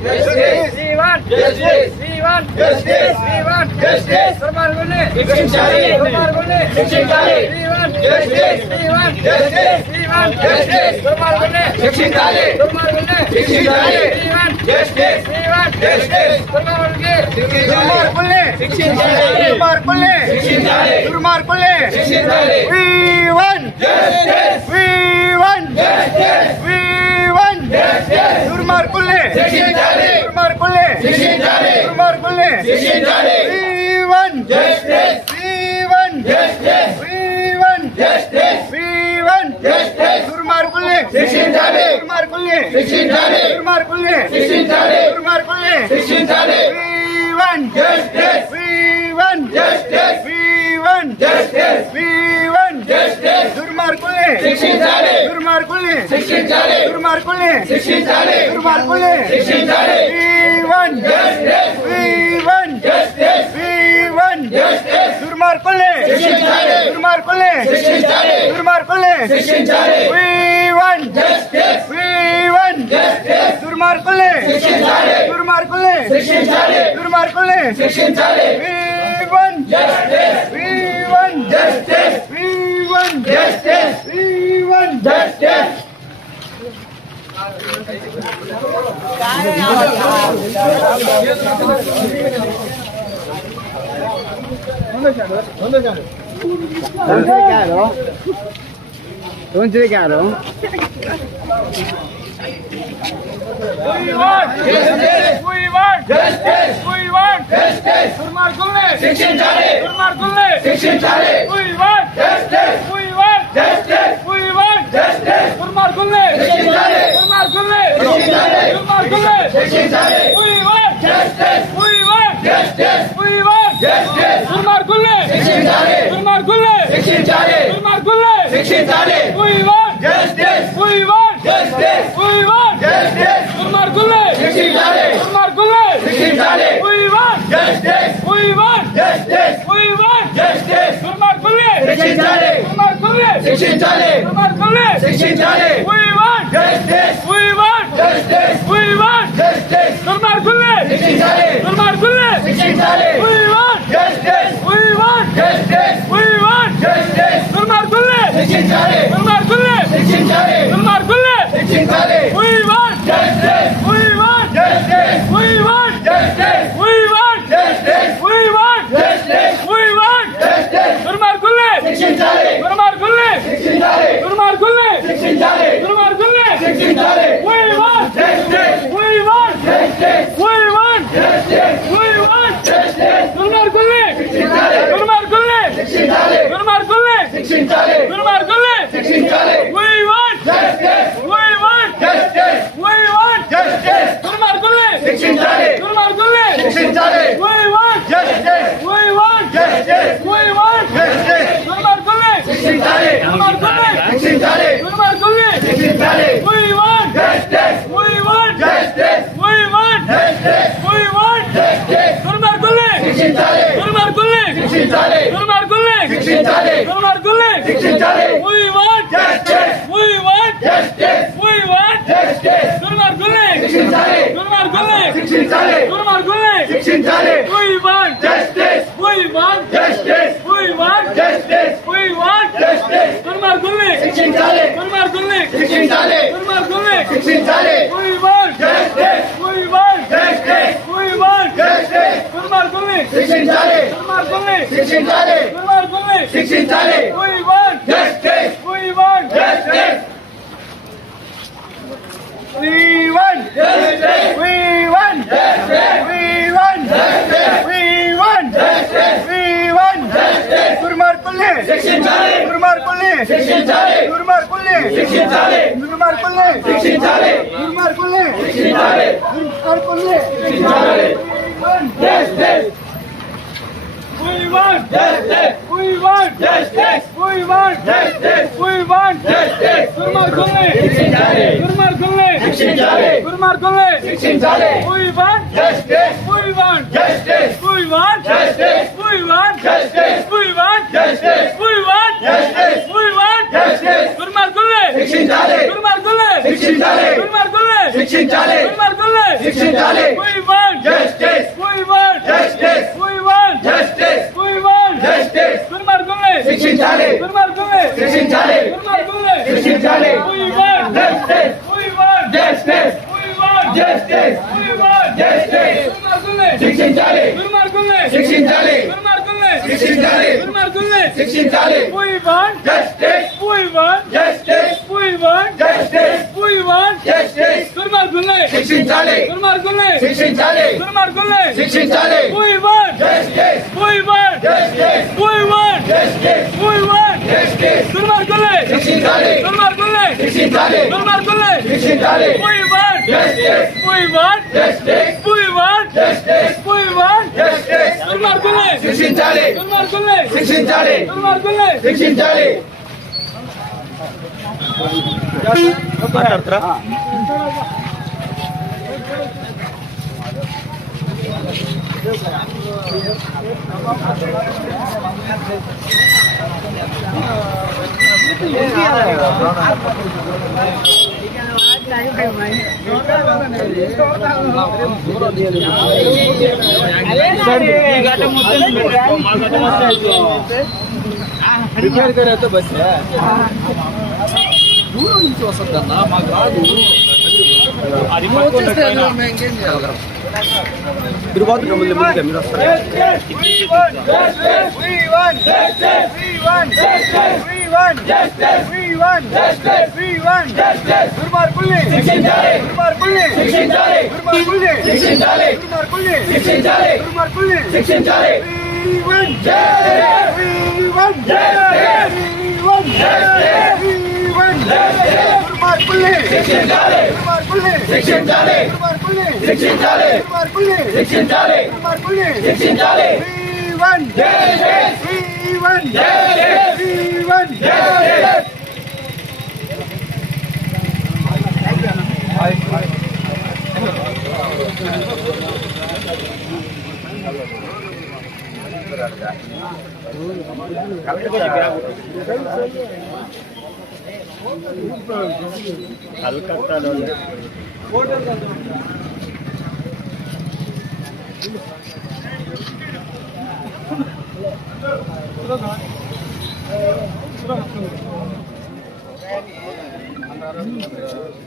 Yes, yes. want justice. We want justice. We want justice. सरकार बोले शिक्षण चाहिए. सरकार बोले शिक्षण चाहिए. We want justice. We want justice. We want justice. सरकार बोले शिक्षण चाहिए. सरकार बोले शिक्षण चाहिए. We want justice. We want justice. सरकार बोले सरकार बोले शिक्षण चाहिए. सरकार बोले शिक्षण चाहिए. सरकार बोले शिक्षण चाहिए. We want justice. We want justice. We want justice. सरकार बोले शिक्षण चाहिए. శిక్షించాలి దుర్మార్గుల్ని శిక్షించాలి V1 justice V1 justice V1 justice V1 justice దుర్మార్గుల్ని శిక్షించాలి దుర్మార్గుల్ని శిక్షించాలి దుర్మార్గుల్ని శిక్షించాలి దుర్మార్గుల్ని శిక్షించాలి V1 justice V1 justice V1 justice V1 శిక్షించాలి దుర్మార్గుల్ని శిక్షించాలి దుర్మార్గుల్ని శిక్షించాలి దుర్మార్గుల్ని శిక్షించాలి we want justice we want justice we want justice దుర్మార్గుల్ని శిక్షించాలి దుర్మార్గుల్ని శిక్షించాలి దుర్మార్గుల్ని శిక్షించాలి we want justice we want justice దుర్మార్గుల్ని శిక్షించాలి దుర్మార్గుల్ని శిక్షించాలి దుర్మార్గుల్ని శిక్షించాలి we want justice. We want justice. ¿Dónde se quedaron? ¿Dónde se quedaron? We want justice. We want justice. We want justice. Surmar Gulle. Section Chale. Surmar Gulle. Section Chale. We want justice. We want justice. దుర్మార్గుల్ని శిక్షించాలి. దుర్మార్గుల్ని శిక్షించాలి. దుర్మార్గుల్ని శిక్షించాలి. We want justice. We want justice. We want justice. దుర్మార్గుల్ని శిక్షించాలి. దుర్మార్గుల్ని శిక్షించాలి. దుర్మార్గుల్ని శిక్షించాలి. We want justice. We want justice. We want justice. దుర్మార్గుల్ని శిక్షించాలి. దుర్మార్గుల్ని శిక్షించాలి. We want justice. We want justice. We want justice. దుర్మార్గుల్ని శిక్షించాలి. దుర్మార్గుల్ని శిక్షించాలి. శిక్షించాలి. Want justice. దుర్మార్గుల్ని శిక్షించాలి. శిక్షించాలి. झाले We want justice. We want justice. We want justice. We want justice. दुर्मार गुल्ले शिक्षित झाले दुर्मार गुल्ले शिक्षित झाले दुर्मार गुल्ले शिक्षित झाले दुर्मार गुल्ले शिक्षित झाले We want justice. We want justice. We want justice. दुर्मार गुल्ले शिक्षित झाले दुर्मार गुल्ले शिक्षित झाले दुर्मार गुल्ले शिक्षित झाले We want justice. We want justice. We won! We won! దుర్మార్గుల్ని శిక్షించాలి. దుర్మార్గుల్ని శిక్షించాలి. దుర్మార్గుల్ని శిక్షించాలి. దుర్మార్గుల్ని శిక్షించాలి. దుర్మార్గుల్ని శిక్షించాలి. దుర్మార్గుల్ని శిక్షించాలి. We want justice. We want justice. We want justice. We want justice. We want justice. దుర్మార్గుల్ని శిక్షించాలి. దుర్మార్గుల్ని శిక్షించాలి. దుర్మార్గుల్ని శిక్షించాలి. We want justice. We want justice. We want justice. We want justice. We want justice. We want justice. We want justice. దుర్మార్గుల్ని శిక్షించాలి. దుర్మార్గుల్ని శిక్షించాలి. దుర్మార్గుల్ని శిక్షించాలి. దుర్మార్గుల్ని శిక్షించాలి. We want justice. We want justice. We want justice. We want justice. దుర్మార్గుల్ని శిక్షించాలి. దుర్మార్గుల్ని శిక్షించాలి. దుర్మార్గుల్ని శిక్షించాలి. శిక్షించాలి. దుర్మార్గుల్ని శిక్షించాలి. దుర్మార్గుల్ని శిక్షించాలి. దుర్మార్గుల్ని శిక్షించాలి. Want justice. We want justice. We want justice. దుర్మార్గుల్ని శిక్షించాలి. దుర్మార్గుల్ని శిక్షించాలి. దుర్మార్గుల్ని శిక్షించాలి. Want justice. We want justice. We want justice. దుర్మార్గుల్ని శిక్షించాలి. దుర్మార్గుల్ని శిక్షించాలి. దుర్మార్గుల్ని శిక్షించాలి. Want justice. We want justice. We want justice. We want justice. దుర్మార్గుల్ని శిక్షించాలి. దుర్మార్గుల్ని శిక్షించాలి. దుర్మార్గుల్ని శిక్షించాలి. రిపేర్ గారు అయితే బస్ దూరం నుంచి వస్తుందన్న మాకు రాదు వచ్చేస్తే మేము ఇంకేం చేయగలం తిరుపతి మిమ్మల్ని ముందుగా మీరు వస్తారు We want justice. We want justice. We want justice. We want justice. దుర్మార్గుల్ని శిక్షించాలి. దుర్మార్గుల్ని శిక్షించాలి. దుర్మార్గుల్ని శిక్షించాలి. దుర్మార్గుల్ని శిక్షించాలి. దుర్మార్గుల్ని శిక్షించాలి. దుర్మార్గుల్ని శిక్షించాలి. దుర్మార్గుల్ని శిక్షించాలి. దుర్మార్గుల్ని శిక్షించాలి. దుర్మార్గుల్ని శిక్షించాలి. దుర్మార్గుల్ని శిక్షించాలి. We want justice. We want justice. We want justice. తెచ్చున్నా చెప్పండి వస్తున్నారు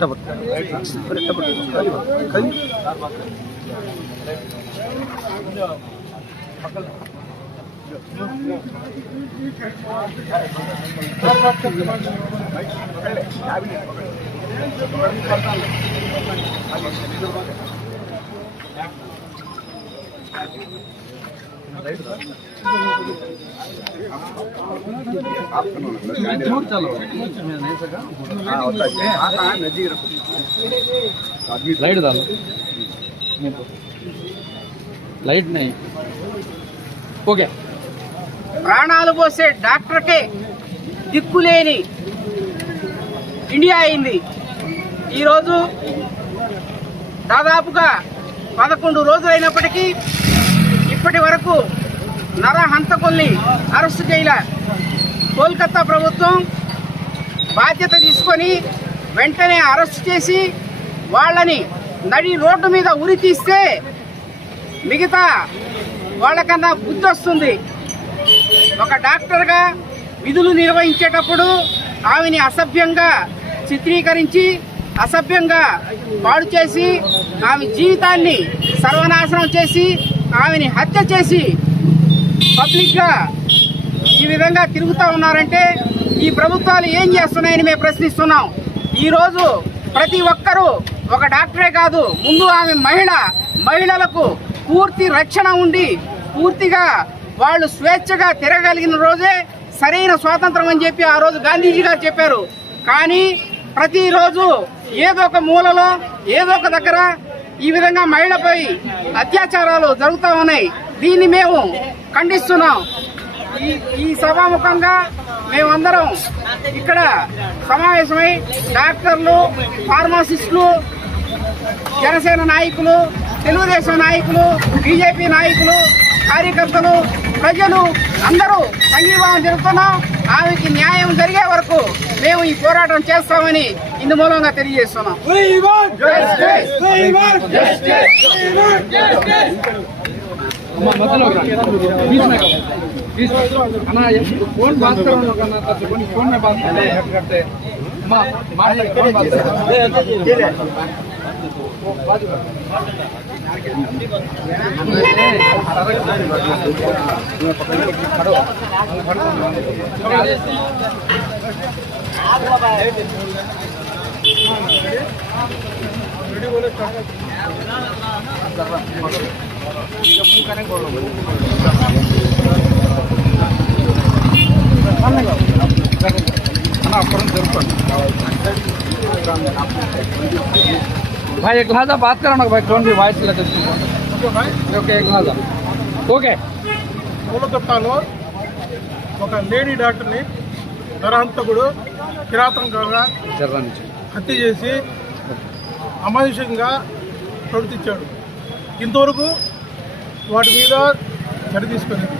Double Thank you. लाइट डालो लाइट नहीं ओके ప్రాణాలు పోసే డాక్టర్కే దిక్కులేని ఇండియా అయింది ఈరోజు దాదాపుగా పదకొండు రోజులైనప్పటికీ ఇప్పటి వరకు నరహంతకుల్ని అరెస్టు చేయలే. కోల్కతా ప్రభుత్వం బాధ్యత తీసుకొని వెంటనే అరెస్ట్ చేసి వాళ్ళని నడి రోడ్డు మీద ఉరి తీస్తే మిగతా వాళ్ళకన్నా బుద్ధి వస్తుంది. ఒక డాక్టర్గా విధులు నిర్వహించేటప్పుడు ఆమెని అసభ్యంగా చిత్రీకరించి అసభ్యంగా పాడు చేసి ఆమె జీవితాన్ని సర్వనాశనం చేసి ఆమెని హత్య చేసి పబ్లిక్గా ఈ విధంగా తిరుగుతూ ఉన్నారంటే ఈ ప్రభుత్వాలు ఏం చేస్తున్నాయని మేము ప్రశ్నిస్తున్నాం. ఈరోజు ప్రతి ఒక్కరూ ఒక డాక్టరే కాదు ముందు ఆమె మహిళ మహిళలకు పూర్తి రక్షణ ఉండి పూర్తిగా వాళ్ళు స్వేచ్ఛగా తిరగలిగిన రోజే సరైన స్వాతంత్రం అని చెప్పి ఆ రోజు గాంధీజీ గారు చెప్పారు. కానీ ప్రతిరోజు ఏదో ఒక మూలలో ఏదో ఒక దగ్గర ఈ విధంగా మహిళపై అత్యాచారాలు జరుగుతూ ఉన్నాయి. దీన్ని మేము ఖండిస్తున్నాం. ఈ ఈ సభాముఖంగా మేమందరం ఇక్కడ సమావేశమై డాక్టర్లు ఫార్మాసిస్టులు జనసేన నాయకులు తెలుగుదేశం నాయకులు బీజేపీ నాయకులు కార్యకర్తలు ప్రజలు అందరూ సంఘీభావం జరుగుతున్నాం ఆమెకి న్యాయం జరిగే వరకు మేము ఈ పోరాటం చేస్తామని ఇందు మూలంగా తెలియజేస్తున్నాం. करो ना करना था फोन फोन में बात करते मां मां फोन बात भाई एक लहजा बात करो ना भाई फोन भी वॉइस लेते ओके एक लहजा ओके కోలకత్తాలో ఒక లేడీ డాక్టర్ని నరహంతకుడు కిరాతకంగా जरा नीचे హత్య చేసి అమానుషంగా ప్రవర్తించాడు ఇంతవరకు వాటి మీద చర్య తీసుకోలేదు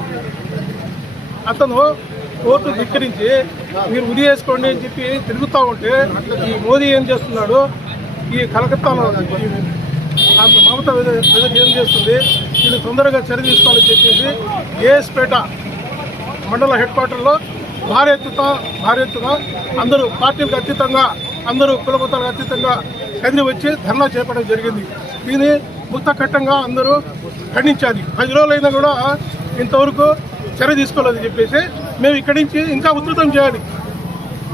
అతను కోర్టు ధిక్కరించి మీరు ఉరి వేసుకోండి అని చెప్పి తిరుగుతూ ఉంటే ఈ మోదీ ఏం చేస్తున్నాడు ఈ కలకత్తాలో ఆమె మమత ప్రజలకు ఏం చేస్తుంది. వీళ్ళు తొందరగా చర్య తీసుకోవాలని చెప్పేసి ఏఎస్పేట మండల హెడ్ క్వార్టర్లో భారీ ఎత్తుత భారీ ఎత్తున అందరూ పార్టీలకు అతీతంగా అందరూ కులమతాలకు అతీతంగా కదిలి వచ్చి ధర్నా చేపట్టడం జరిగింది. దీన్ని ముక్తకట్టంగా అందరూ ఖండించాలి. పది రోజులైనా కూడా ఇంతవరకు చర్య తీసుకోలేదని చెప్పేసి మేము ఇక్కడి నుంచి ఇంకా ఉధృతం చేయాలి.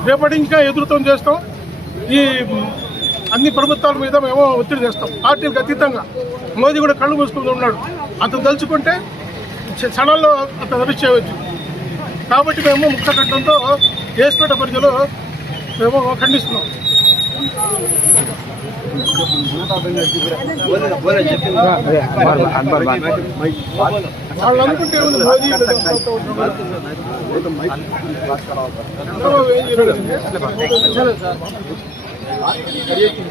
రేపటి ఇంకా ఎదురుతం చేస్తాం. ఈ అన్ని ప్రభుత్వాల మీద మేము ఒత్తిడి చేస్తాం. పార్టీలకు అతీతంగా. మోదీ కూడా కళ్ళు మూసుకుని ఉన్నాడు. అతను తలుచుకుంటే క్ష- క్షణాల్లో అతను అరెస్ట్ చేయవచ్చు. కాబట్టి మేము ముక్త కట్టడంతో ఏస్పేట పరిధిలో మేము ఖండిస్తున్నాం. వాళ్ళు అనుకుంటే మోదీ ఏం చేయలేదు.